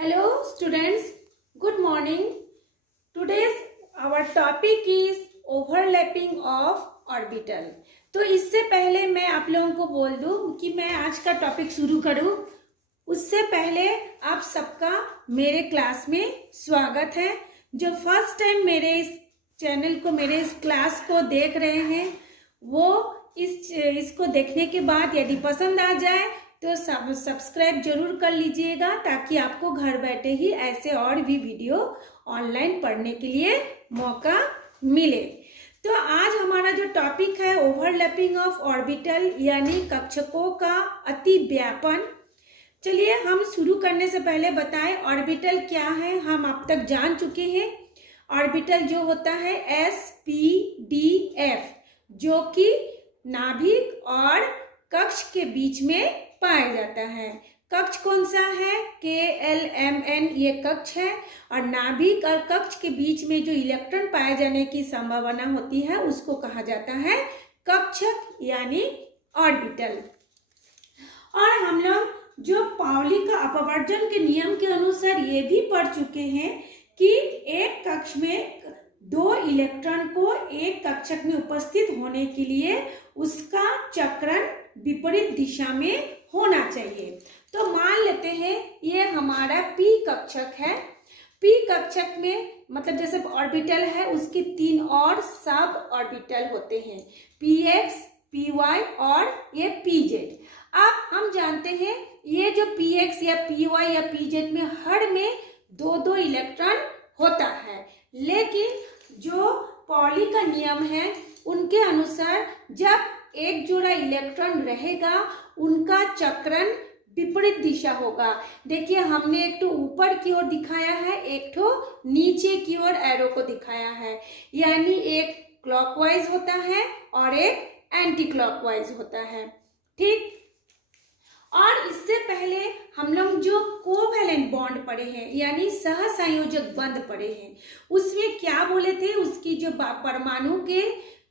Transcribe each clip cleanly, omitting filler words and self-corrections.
Hello students, good morning. Today's our topic is overlapping of orbital. तो इससे पहले मैं आप लोगों को बोल दूं कि मैं आज का टॉपिक शुरू करूं, उससे पहले आप सबका मेरे क्लास में स्वागत है। जो फर्स्ट टाइम मेरे इस चैनल को, मेरे इस क्लास को देख रहे हैं, वो इसको देखने के बाद यदि पसंद आ जाए तो सब्सक्राइब जरूर कर लीजिएगा, ताकि आपको घर बैठे ही ऐसे और भी वीडियो ऑनलाइन पढ़ने के लिए मौका मिले। तो आज हमारा जो टॉपिक है ओवरलैपिंग ऑफ ऑर्बिटल, यानी कक्षकों का अति व्यापन। चलिए हम शुरू करने से पहले बताएं ऑर्बिटल क्या है। हम अब तक जान चुके हैं ऑर्बिटल जो होता है SPDF, जो कि नाभिक और कक्ष के बीच में पाया जाता है। कक्ष कौन सा है? KLMN ये कक्ष है, और नाभिक और कक्ष के बीच में जो इलेक्ट्रॉन पाए जाने की संभावना होती है उसको कहा जाता है कक्षक, यानी ऑर्बिटल। और हम लोग जो पाउली का अपवर्जन के नियम के अनुसार ये भी पढ़ चुके हैं कि एक कक्ष में दो इलेक्ट्रॉन को एक कक्षक में उपस्थित होने के लिए उसका चक्रण विपरीत दिशा में होना चाहिए। तो मान लेते हैं ये हमारा P कक्षक है। P कक्षक में मतलब जैसे ऑर्बिटल है, उसके 3 और सब ऑर्बिटल होते हैं, PX, PY और ये PZ। अब हम जानते हैं ये जो PX या PY या PZ में हर में 2-2 इलेक्ट्रॉन होता है, लेकिन जो पॉली का नियम है उनके अनुसार जब एक जोड़ा इलेक्ट्रॉन रहेगा उनका चक्रण विपरीत दिशा होगा। देखिए हमने एक तो ऊपर की ओर दिखाया है, एक तो नीचे की ओर एरो को दिखाया है, यानी एक क्लॉकवाइज होता है और एक एंटी क्लॉकवाइज होता है। ठीक। और इससे पहले हम लोग जो कोवैलेंट बॉन्ड पढ़े हैं, यानी सहसंयोजक बंध पढ़े हैं, उसमें क्या बोले थे? उसकी जो परमाणु के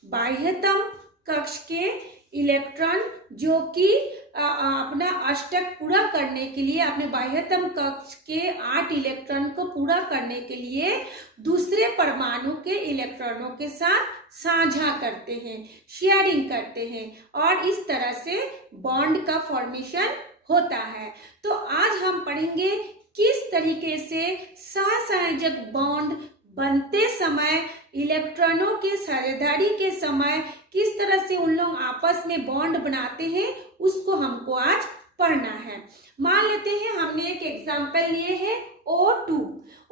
बाह्यतम कक्ष के इलेक्ट्रॉन जो कि अपना अष्टक पूरा करने के लिए, अपने बाह्यतम कक्ष के 8 इलेक्ट्रॉन को पूरा करने के लिए दूसरे परमाणु के इलेक्ट्रॉनों के साथ साझा करते हैं, शेयरिंग करते हैं, और इस तरह से बॉन्ड का फॉर्मेशन होता है। तो आज हम पढ़ेंगे किस तरीके से सहसंयोजक बॉन्ड बनते समय, इलेक्ट्रॉनों के साझेदारी के समय किस तरह से उन लोग आपस में बॉन्ड बनाते हैं, उसको हमको आज पढ़ना है। मान लेते हैं हमने एक एग्जांपल लिए है O2।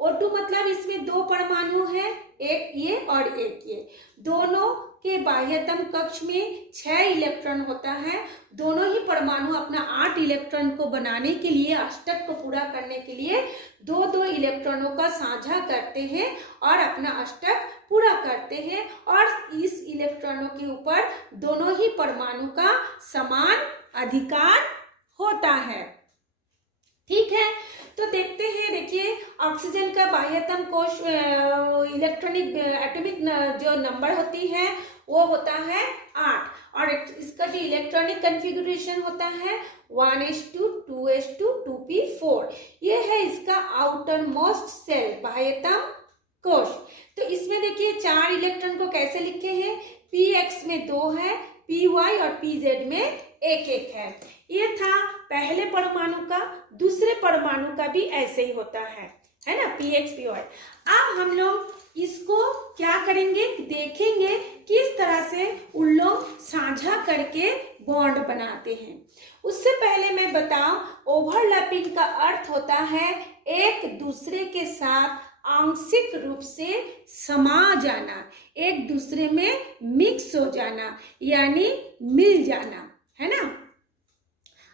O2 मतलब इसमें 2 परमाणु है, एक ये और एक ये। दोनों के बाह्यतम कक्ष में 6 इलेक्ट्रॉन होता है। दोनों ही परमाणु अपना 8 इलेक्ट्रॉन को बनाने के लिए, अष्टक को पूरा करने के लिए 2-2 इलेक्ट्रॉनों का साझा करते हैं और अपना अष्टक पूरा करते हैं, और इस इलेक्ट्रॉनों के ऊपर दोनों ही परमाणु का समान अधिकार होता है। ठीक है, तो देखते हैं। देखिए ऑक्सीजन का बाह्यतम कोश इलेक्ट्रॉनिक एटॉमिक जो नंबर होती है वो होता है 8, और इसका जो इलेक्ट्रॉनिक कॉन्फ़िगरेशन होता है 1s2 2s2 2p4। ये है इसका आउटर मोस्ट सेल, बाह्यतम कोश। तो इसमें देखिए 4 इलेक्ट्रॉन को कैसे लिखे हैं? Px में 2 है, Py और Pz में 1-1 है। ये था पहले परमाणु का। दूसरे परमाणु का भी ऐसे ही होता है ना, Px Py। अब हम लोग इसको क्या करेंगे, देखेंगे किस तरह से उन लोग साझा करके बॉन्ड बनाते हैं। उससे पहले मैं बताऊं, ओवरलैपिंग का अर्थ होता है एक दूसरे के साथ आंशिक रूप से समा जाना, एक दूसरे में मिक्स हो जाना, यानी मिल जाना, है ना।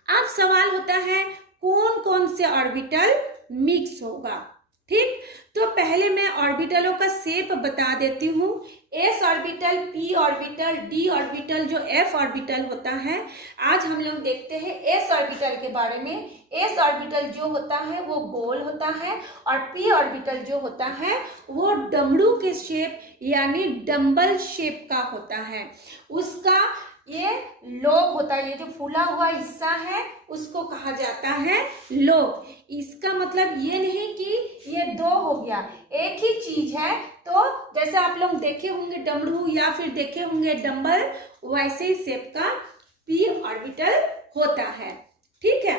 अब सवाल होता है कौन कौन से ऑर्बिटल मिक्स होगा। ठीक, तो पहले मैं ऑर्बिटलों का शेप बता देती हूँ। s orbital, p orbital, d orbital, जो f ऑर्बिटल होता है। आज हम लोग देखते हैं s ऑर्बिटल के बारे में। s ऑर्बिटल जो होता है वो गोल होता है, और p ऑर्बिटल जो होता है वो डमरू के शेप यानी डंबल शेप का होता है। उसका ये लोब होता है, ये जो फूला हुआ हिस्सा है उसको कहा जाता है लोब। इसका मतलब ये नहीं कि ये दो हो गया, एक ही चीज है। तो जैसे आप लोग देखे होंगे डमरू या फिर देखे होंगे डंबल, वैसे ही शेप का p ऑर्बिटल होता है। ठीक है,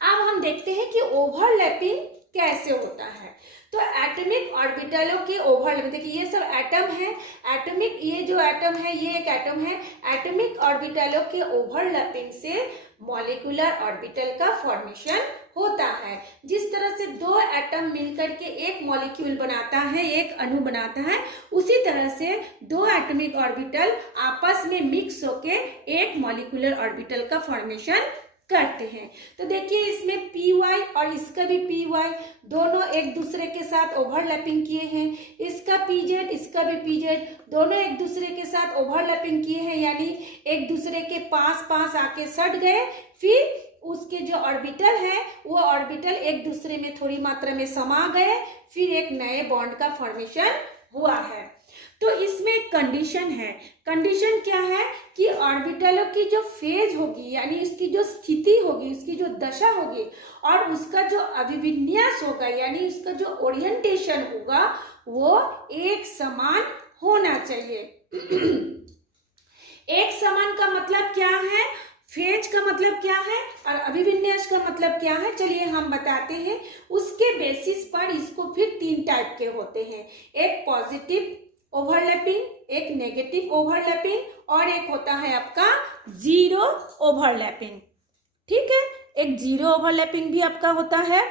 अब हम देखते हैं कि ओवरलैपिंग कैसे होता है। तो एटॉमिक ऑर्बिटलों के ओवरलैपिंग, देखिए ये सब एटम है, एटॉमिक, ये जो एटम है ये एक एटम है। एटॉमिक ऑर्बिटलों के ओवरलैपिंग से मॉलिक्यूलर ऑर्बिटल का फॉर्मेशन होता है। जिस तरह से दो एटम मिलकर के एक मॉलिक्यूल बनाता है, एक अणु बनाता है, उसी तरह से दो एटॉमिक ऑर्बिटल आपस में मिक्स होके एक मॉलिक्यूलर ऑर्बिटल का फॉर्मेशन करते हैं। तो देखिए इसमें पी वाई और इसका भी पी वाई दोनों एक दूसरे के साथ ओवरलैपिंग किए हैं। इसका पी जेड, इसका भी पी जेड, दोनों एक दूसरे के साथ ओवरलैपिंग किए हैं, यानी एक दूसरे के पास पास आके सट गए। फिर उसके जो ऑर्बिटल है वो ऑर्बिटल एक दूसरे में थोड़ी मात्रा में समा गए, फिर एक नए बॉन्ड का फॉर्मेशन हुआ है। तो इसमें एक कंडीशन है। कंडीशन क्या है कि ऑर्बिटलों की जो फेज होगी, यानी इसकी जो स्थिति होगी, उसकी जो दशा होगी और उसका जो अभिविन्यास होगा, यानी उसका जो ओरिएंटेशन होगा, वो एक समान होना चाहिए। एक समान का मतलब क्या है, फेज का मतलब क्या है और अभिविन्यास का मतलब क्या है, चलिए हम बताते हैं। उसके बेसिस पर इसको फिर तीन टाइप के होते हैं, एक पॉजिटिव ओवरलैपिंग, एक नेगेटिव ओवरलैपिंग और एक होता है आपका जीरो ओवरलैपिंग। ठीक है, एक जीरो ओवरलैपिंग भी आपका होता है।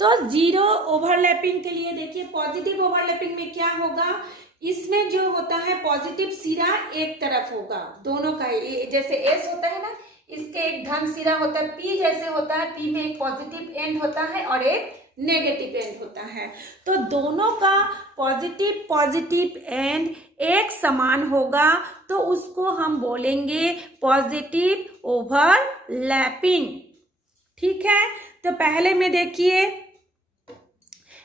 तो जीरो ओवरलैपिंग के लिए देखिए पॉजिटिव ओवरलैपिंग में क्या होगा, इसमें जो होता है पॉजिटिव सिरा एक तरफ होगा, दोनों का, जैसे एस होता है ना, इसके एक धन सिरा होता है, पी जैसे होता है, पी में एक पॉजिटिव एंड होता है और एक नेगेटिव एंड होता है। तो दोनों का पॉजिटिव एंड एक समान होगा, तो उसको हम बोलेंगे पॉजिटिव ओवरलैपिंग। ठीक है, तो पहले में देखिए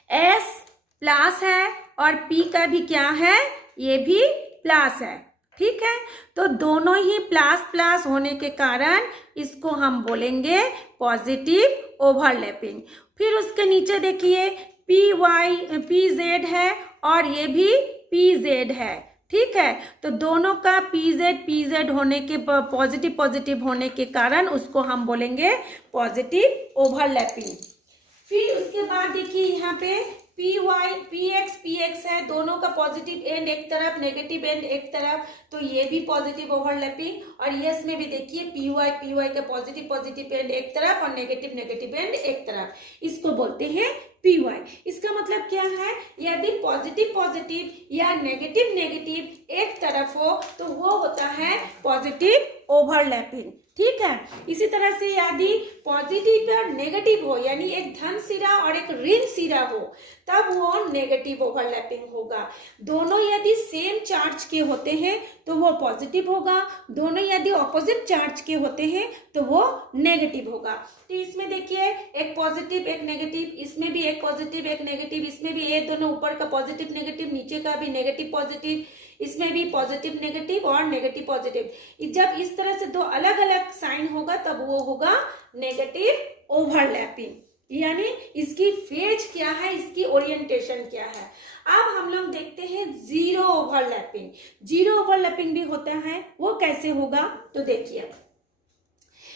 एस प्लस है और पी का भी क्या है, ये भी प्लस है। ठीक है, तो दोनों ही प्लस प्लस होने के कारण इसको हम बोलेंगे पॉजिटिव ओवरलैपिंग। फिर उसके नीचे देखिए पी वाई पी जेड है और ये भी पी जेड है। ठीक है, तो दोनों का पी जेड होने के पॉजिटिव होने के कारण उसको हम बोलेंगे पॉजिटिव ओवरलैपिंग। फिर उसके बाद देखिए यहाँ पे पी वाई पी एक्स है, दोनों का पॉजिटिव एंड एक तरफ, नेगेटिव एंड एक तरफ, तो ये भी पॉजिटिव ओवरलैपिंग। और यस में भी देखिए पी वाई का पॉजिटिव एंड एक तरफ और नेगेटिव एंड एक तरफ, इसको बोलते हैं पी वाई। इसका मतलब क्या है, यदि पॉजिटिव या नेगेटिव एक तरफ हो तो वो होता है पॉजिटिव ओवरलैपिंग। ठीक है, इसी तरह से यदि पॉजिटिव और नेगेटिव हो, यानी एक धन सिरा और एक ऋण सिरा हो, तब वो नेगेटिव ओवरलैपिंग होगा। दोनों यदि सेम चार्ज के होते हैं तो वो पॉजिटिव होगा, दोनों यदि ऑपोजिट चार्ज के होते हैं तो वो नेगेटिव होगा। तो इसमें देखिए एक पॉजिटिव एक नेगेटिव, इसमें भी एक पॉजिटिव एक नेगेटिव, इसमें भी ये दोनों ऊपर का पॉजिटिव नेगेटिव, नीचे का भी नेगेटिव पॉजिटिव, इसमें भी पॉजिटिव नेगेटिव और नेगेटिव पॉजिटिव। जब इस तरह से दो अलग अलग साइन होगा तब वो होगा नेगेटिव ओवरलैपिंग, यानी इसकी फेज क्या है, इसकी ओरिएंटेशन क्या है। अब हम लोग देखते हैं जीरो ओवरलैपिंग। जीरो ओवरलैपिंग भी होता है, वो कैसे होगा, तो देखिए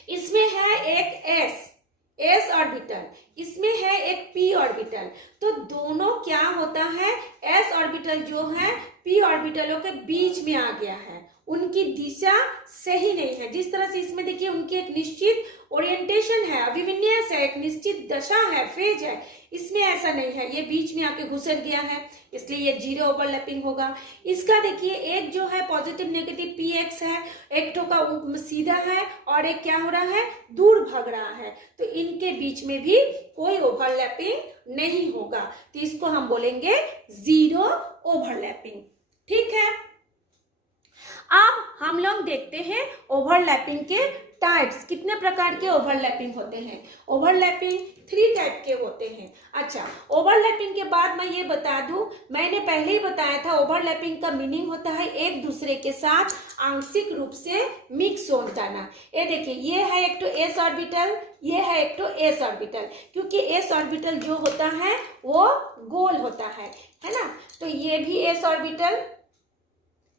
इसमें है एक एस ऑर्बिटल, इसमें है एक पी ऑर्बिटल। तो दोनों क्या होता है, एस ऑर्बिटल जो है पी ऑर्बिटलों के बीच में आ गया है, उनकी दिशा सही नहीं है। जिस तरह से इसमें देखिए उनकी एक निश्चित ओरिएंटेशन है, अभिविन्यास है, एक निश्चित दशा है, फेज है, इसमें ऐसा नहीं है, ये बीच में आके घुसर गया है, इसलिए ये जीरो ओवरलैपिंग होगा। इसका देखिए एक जो है पॉजिटिव नेगेटिव पी एक्स है, एक तो का सीधा है और एक क्या हो रहा है, दूर भाग रहा है, तो इनके बीच में भी कोई ओवरलैपिंग नहीं होगा, तो इसको हम बोलेंगे जीरो ओवरलैपिंग। ठीक है, अब हम लोग देखते हैं ओवरलैपिंग के टाइप्स, कितने प्रकार के ओवरलैपिंग होते हैं? ओवरलैपिंग 3 टाइप के होते हैं। अच्छा, ओवरलैपिंग के बाद मैं ये बता दूं, मैंने पहले ही बताया था ओवरलैपिंग का मीनिंग होता है एक दूसरे के साथ आंशिक रूप से मिक्स हो जाना। ये देखिए, ये है एक तो एस ऑर्बिटल, ये है एक तो एस ऑर्बिटल, क्योंकि एस ऑर्बिटल जो होता है वो गोल होता है ना। तो ये भी एस ऑर्बिटल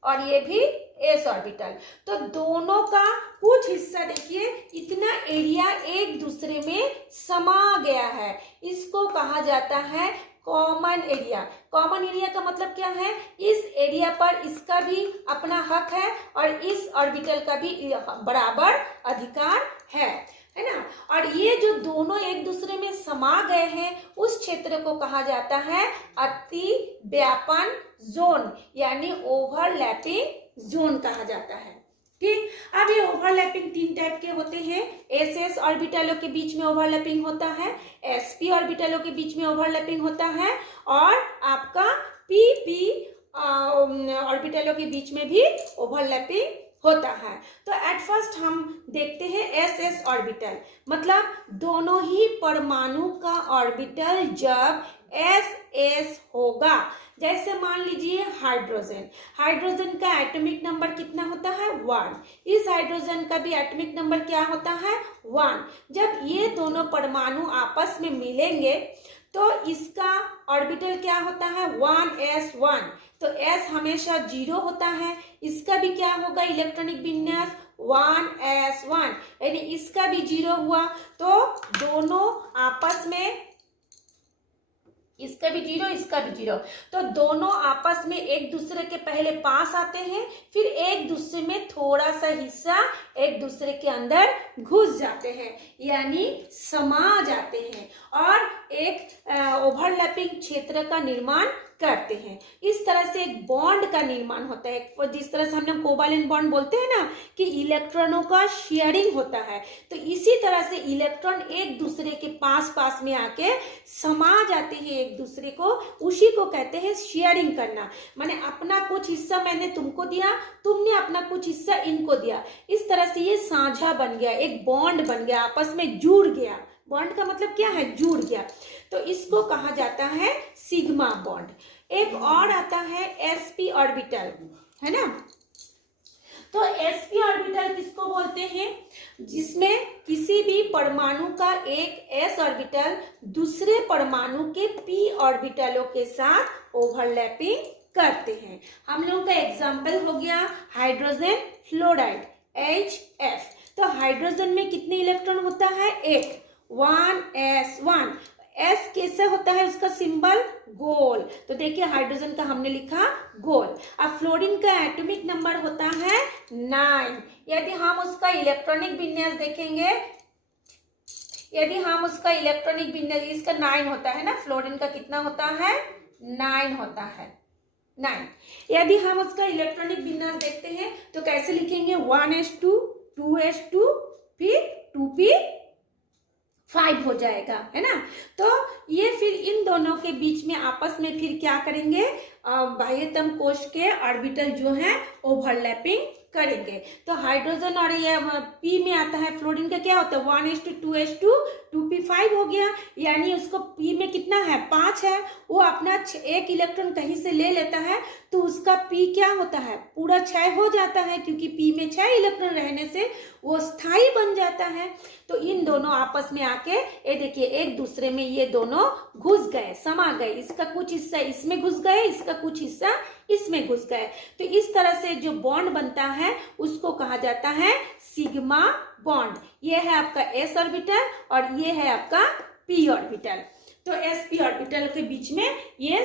और ये भी एस ऑर्बिटल, तो दोनों का कुछ हिस्सा देखिए, इतना एरिया एक दूसरे में समा गया है, इसको कहा जाता है कॉमन एरिया। कॉमन एरिया का मतलब क्या है? इस एरिया पर इसका भी अपना हक है और इस ऑर्बिटल का भी बराबर अधिकार है ना। और ये जो दोनों एक दूसरे में समा गए हैं, उस क्षेत्र को कहा जाता है अति व्यापन जोन, यानी ओवरलैपिंग जोन कहा जाता है। ठीक, अब ये ओवरलैपिंग 3 टाइप के होते हैं। एस एस ऑर्बिटलों के बीच में ओवरलैपिंग होता है, एस पी ऑर्बिटलों के बीच में ओवरलैपिंग होता है, और आपका पी पी ऑर्बिटलों के बीच में भी ओवरलैपिंग होता है। तो एट फर्स्ट हम देखते हैं एस एस ऑर्बिटल, मतलब दोनों ही परमाणु का ऑर्बिटल जब एस एस होगा। जैसे मान लीजिए हाइड्रोजन, हाइड्रोजन का एटॉमिक नंबर कितना होता है? 1। इस हाइड्रोजन का भी एटॉमिक नंबर क्या होता है? 1। जब ये दोनों परमाणु आपस में मिलेंगे तो इसका ऑर्बिटल क्या होता है? 1s1। तो s हमेशा 0 होता है, इसका भी क्या होगा इलेक्ट्रॉनिक विन्यास? 1s1, यानी इसका भी 0 हुआ, तो दोनों आपस में, इसका भी 0, इसका भी 0, तो दोनों आपस में एक दूसरे के पहले पास आते हैं, फिर एक दूसरे में थोड़ा सा हिस्सा एक दूसरे के अंदर घुस जाते हैं, यानी समा जाते हैं और एक ओवरलैपिंग क्षेत्र का निर्माण करते हैं। इस तरह से एक बॉन्ड का निर्माण होता है। जिस तरह से हमने कोवैलेंट बॉन्ड बोलते हैं ना कि इलेक्ट्रॉनों का शेयरिंग होता है, तो इसी तरह से इलेक्ट्रॉन एक दूसरे के पास पास में आके समा जाते हैं एक दूसरे को, उसी को कहते हैं शेयरिंग करना। माने अपना कुछ हिस्सा मैंने तुमको दिया, तुमने अपना कुछ हिस्सा इनको दिया, इस तरह से ये साझा बन गया, एक बॉन्ड बन गया, आपस में जुड़ गया। बॉन्ड का मतलब क्या है? जुड़ गया। तो इसको कहा जाता है सिग्मा बॉन्ड। एक और आता है sp ऑर्बिटल, है ना। तो sp ऑर्बिटल किसको बोलते हैं? जिसमें किसी भी परमाणु का एक s ऑर्बिटल दूसरे परमाणु के p ऑर्बिटलों के साथ ओवरलैपिंग करते हैं। हम लोगों का एग्जाम्पल हो गया हाइड्रोजन फ्लोराइड HF। तो हाइड्रोजन में कितने इलेक्ट्रॉन होता है? 1, 1s1। S कैसे होता है? उसका सिंबल गोल, तो देखिए हाइड्रोजन का हमने लिखा गोल। अब फ्लोरीन का एटॉमिक नंबर होता है 9। यदि हम उसका इलेक्ट्रॉनिक विन्यास देखेंगे, यदि हम उसका इलेक्ट्रॉनिक विन्यास, इसका 9 होता है ना, फ्लोरीन का कितना होता है? 9 होता है, 9। यदि हम उसका इलेक्ट्रॉनिक विन्यास देखते हैं तो कैसे लिखेंगे? 1s2, 2s2, फिर 2p5 हो जाएगा, है ना। तो ये फिर इन दोनों के बीच में आपस में फिर क्या करेंगे? बाह्यतम कोश के ऑर्बिटल जो है ओवरलैपिंग करेंगे। तो हाइड्रोजन और ये पी में आता है, फ्लोरीन का क्या होता है? 1s2, 2s2, 2p5 हो गया, यानी उसको पी में कितना है? 5 है। वो अपना एक इलेक्ट्रॉन कहीं से ले लेता है तो उसका पी क्या होता है? पूरा 6 हो जाता है, क्योंकि पी में 6 इलेक्ट्रॉन रहने से वो स्थायी बन जाता है। तो इन दोनों आपस में आके ये देखिए एक दूसरे में ये दोनों घुस गए, समा गए, इसका कुछ हिस्सा इसमें घुस गए, इसका कुछ हिस्सा इसमें घुस गए। तो इस तरह से जो बॉन्ड बनता है उसको कहा जाता है सिग्मा बॉन्ड। ये है आपका s ऑर्बिटल और ये है आपका p ऑर्बिटल। तो sp ऑर्बिटल के बीच में ये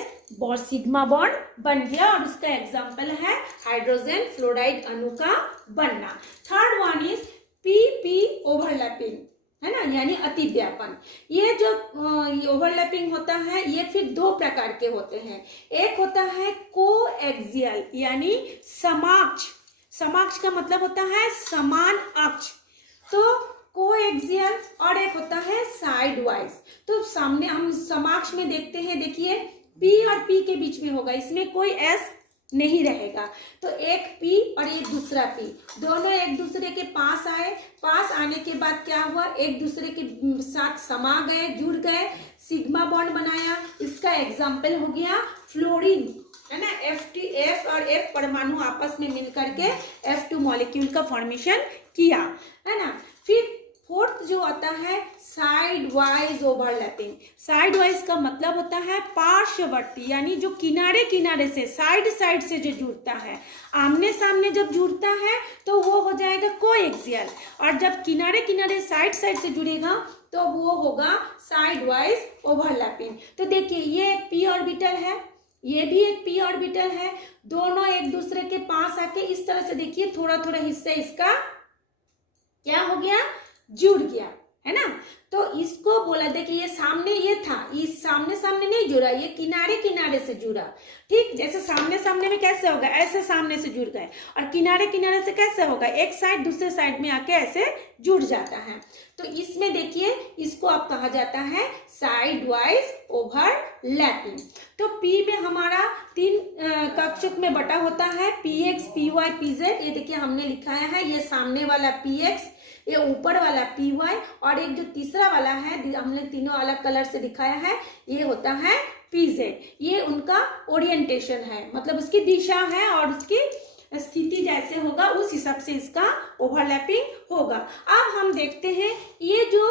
सिग्मा बॉन्ड बन गया और उसका एग्जांपल है हाइड्रोजन फ्लोराइड अणु का बनना। Third one is pp overlapping, है ना, यानी अति व्यापन। ये जो ओवरलैपिंग होता है ये फिर 2 प्रकार के होते हैं। एक होता है कोएक्सियल, यानी समाक्ष। समाक्ष का मतलब होता है समान अक्ष। तो कोएक्सियल, और एक होता है साइड वाइज। तो सामने हम समाक्ष में देखते हैं, देखिए P और P के बीच में होगा, इसमें कोई S नहीं रहेगा। तो एक P और ये दूसरा P, दोनों एक दूसरे के पास आए, पास आने के बाद क्या हुआ, एक दूसरे के साथ समा गए, जुड़ गए, सिग्मा बॉन्ड बनाया। इसका एग्जाम्पल हो गया फ्लोरीन, है ना। F और F परमाणु आपस में मिल करके F2 मॉलिक्यूल का फॉर्मेशन किया, है ना। फिर फोर्थ जो आता है side wise overlapping. Side wise का मतलब होता है पार्श्ववर्ती, यानी जो किनारे किनारे से, साइड साइड से जो जुड़ता है। आमने सामने जब जुड़ता है तो वो हो जाएगा कोएक्सियल, और जब किनारे किनारे साइड साइड से जुड़ेगा तो वो होगा साइड वाइज ओवरलैपिंग। तो देखिए ये एक p ऑर्बिटल है, ये भी एक p ऑर्बिटल है, दोनों एक दूसरे के पास आके इस तरह से देखिए थोड़ा थोड़ा हिस्सा इसका क्या हो गया, जुड़ गया, है ना। तो इसको बोला, देखिए ये सामने ये था, इस सामने सामने नहीं जुड़ा, ये किनारे किनारे से जुड़ा। ठीक, जैसे सामने सामने में कैसे होगा, ऐसे सामने से जुड़ गए, और किनारे किनारे से कैसे होगा, एक साइड दूसरे साइड में आके ऐसे जुड़ जाता है। तो इसमें देखिए इसको अब कहा जाता है साइड वाइज ओवरलैपिंग। तो P में हमारा 3 कक्षक में बटा होता है, PX, PY, PZ। ये देखिए हमने लिखाया है, ये सामने वाला PX, ये ऊपर वाला PY, और एक जो तीसरा वाला है हमने तीनों अलग कलर से दिखाया है, ये होता है PZ। ये उनका ओरिएंटेशन है, मतलब उसकी दिशा है, और उसकी स्थिति जैसे होगा उस हिसाब से इसका ओवरलैपिंग होगा। अब हम देखते हैं ये जो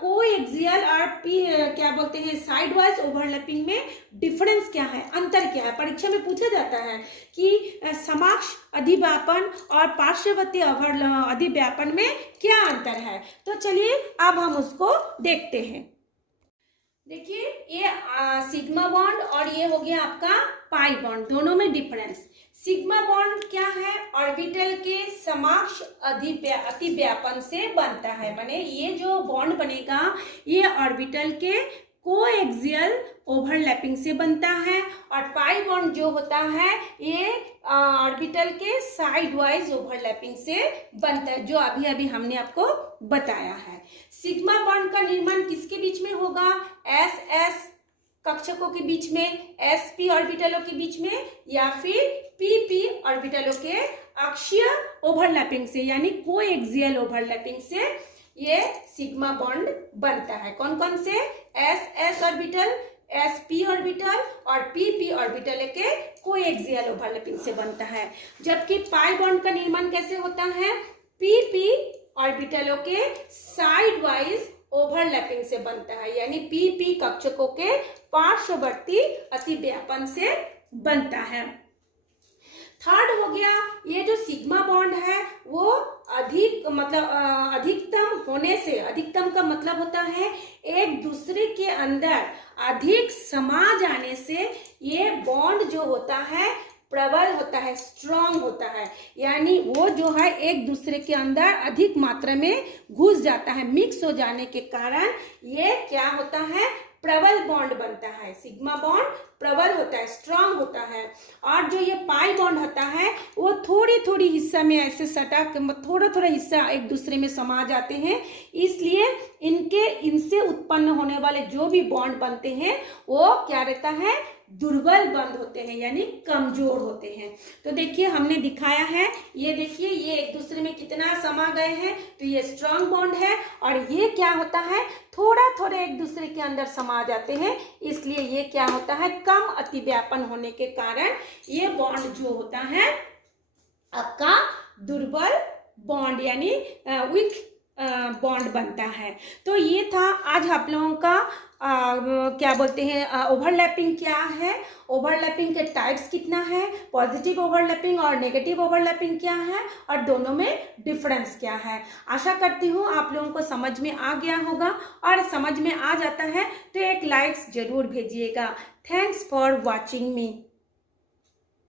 कोएक्सियल और क्या बोलते हैं साइड वाइज ओवरलैपिंग में डिफरेंस क्या है, अंतर क्या है। परीक्षा में पूछा जाता है कि समाक्ष अधिव्यापन और पार्श्ववर्ती अधिव्यापन में क्या अंतर है। तो चलिए अब हम उसको देखते हैं। देखिए ये सिग्मा बॉन्ड और ये हो गया आपका पाई बॉन्ड, दोनों में डिफरेंस। सिग्मा बॉन्ड क्या है, ऑर्बिटल के समाक्ष अतिव्यापन से बनता है, माने ये जो बॉन्ड बनेगा ये ऑर्बिटल के कोएक्सियल ओवरलैपिंग से बनता है, और पाई बॉन्ड जो होता है ये ऑर्बिटल के साइड वाइज ओवरलैपिंग से बनता है, जो अभी अभी हमने आपको बताया है। सिग्मा बॉन्ड का निर्माण किसके बीच में होगा, SS कक्षकों के बीच में, sp ऑर्बिटलों के बीच में, या फिर pp ऑर्बिटलों के अक्षीय ओवरलैपिंग से, यानी कोएक्सियल ओवरलैपिंग से ये सिग्मा बॉन्ड बनता है। कौन कौन से, SS ऑर्बिटल, sp ऑर्बिटल और pp ऑर्बिटल के कोएक्सियल ओवरलैपिंग से बनता है। जबकि पाई बॉन्ड का निर्माण कैसे होता है, pp ऑर्बिटलों के साइड वाइज ओवरलैपिंग से बनता है, यानी pp कक्षकों के पार्श्ववर्ती अतिव्यापन से बनता है। थर्ड हो गया, ये जो सिग्मा बॉन्ड है वो अधिक मतलब अधिकतम होने से, अधिकतम का मतलब होता है एक दूसरे के अंदर अधिक समा जाने से ये बॉन्ड जो होता है प्रबल होता है, स्ट्रांग होता है, यानी वो जो है एक दूसरे के अंदर अधिक मात्रा में घुस जाता है, मिक्स हो जाने के कारण ये क्या होता है, प्रबल बॉन्ड बनता है। सिग्मा बॉन्ड प्रबल होता है, स्ट्रांग होता है, और जो ये पाई बॉन्ड होता है वो थोड़ी थोड़ी हिस्सा में ऐसे सटा, थोड़ा थोड़ा हिस्सा एक दूसरे में समा जाते हैं, इसलिए इनसे उत्पन्न होने वाले जो भी बॉन्ड बनते हैं वो क्या रहता है, दुर्बल बंध होते हैं, यानी कमजोर होते हैं। तो देखिए हमने दिखाया है, ये देखिए ये एक दूसरे में कितना समा गए हैं, तो ये स्ट्रांग बॉन्ड है, और ये क्या होता है, थोड़ा थोड़ा एक दूसरे के अंदर समा जाते हैं, इसलिए ये क्या होता है, कम अतिव्यापन होने के कारण ये बॉन्ड जो होता है आपका दुर्बल बॉन्ड यानी वीक बॉन्ड बनता है। तो ये था आज आप लोगों का क्या बोलते हैं ओवरलैपिंग क्या है, ओवरलैपिंग के टाइप्स कितना है, पॉजिटिव ओवरलैपिंग और नेगेटिव ओवरलैपिंग क्या है, और दोनों में डिफरेंस क्या है। आशा करती हूँ आप लोगों को समझ में आ गया होगा, और समझ में आ जाता है तो एक लाइक्स जरूर भेजिएगा। Thanks for watching me.